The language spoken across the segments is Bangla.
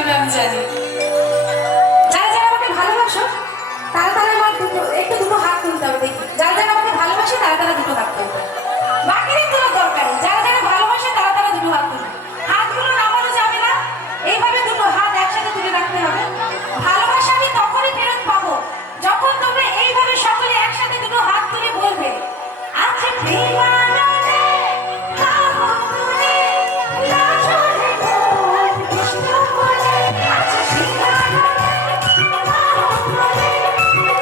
দেবে আমি জানি। যারা যারা আমাকে ভালোবাসো তারা তারা আমার দুটো হাত তুলতে হবে দেখি। যারা যারা আমাকে ভালোবাসে তারা তারা দুটো হাত তুলবে। বাকিদের তোলার দরকার নেই। যারা যারা ভালোবাসে তারা তারা দুটো হাত তুলবে। হাতগুলো নামানো যাবে না, এইভাবে দুটো হাত একসাথে তুলে রাখতে হবে। ভালোবাসা আমি তখনই ফেরত পাবো যখন তোমরা এইভাবে সকলে একসাথে দুটো হাত তুলে বলবে, আচ্ছা প্রেমানন্দে গাবো তুলে নাচরে মোর কৃষ্ণ বলে, আচ্ছা প্রেমানন্দে গাবো তুলে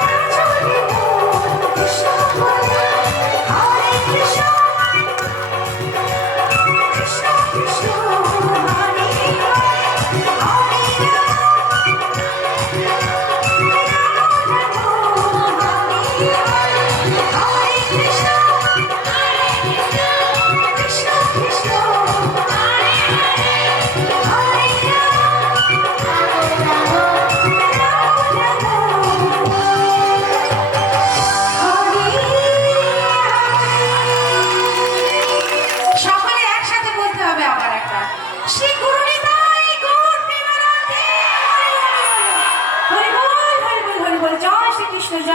নাচরে মোর কৃষ্ণ বলে। হরে কৃষ্ণ কৃষ্ণ কৃষ্ণ হরে হরে, হরে রাম সকলে একসাথে বলতে হবে আবার একটা শ্রী গুরু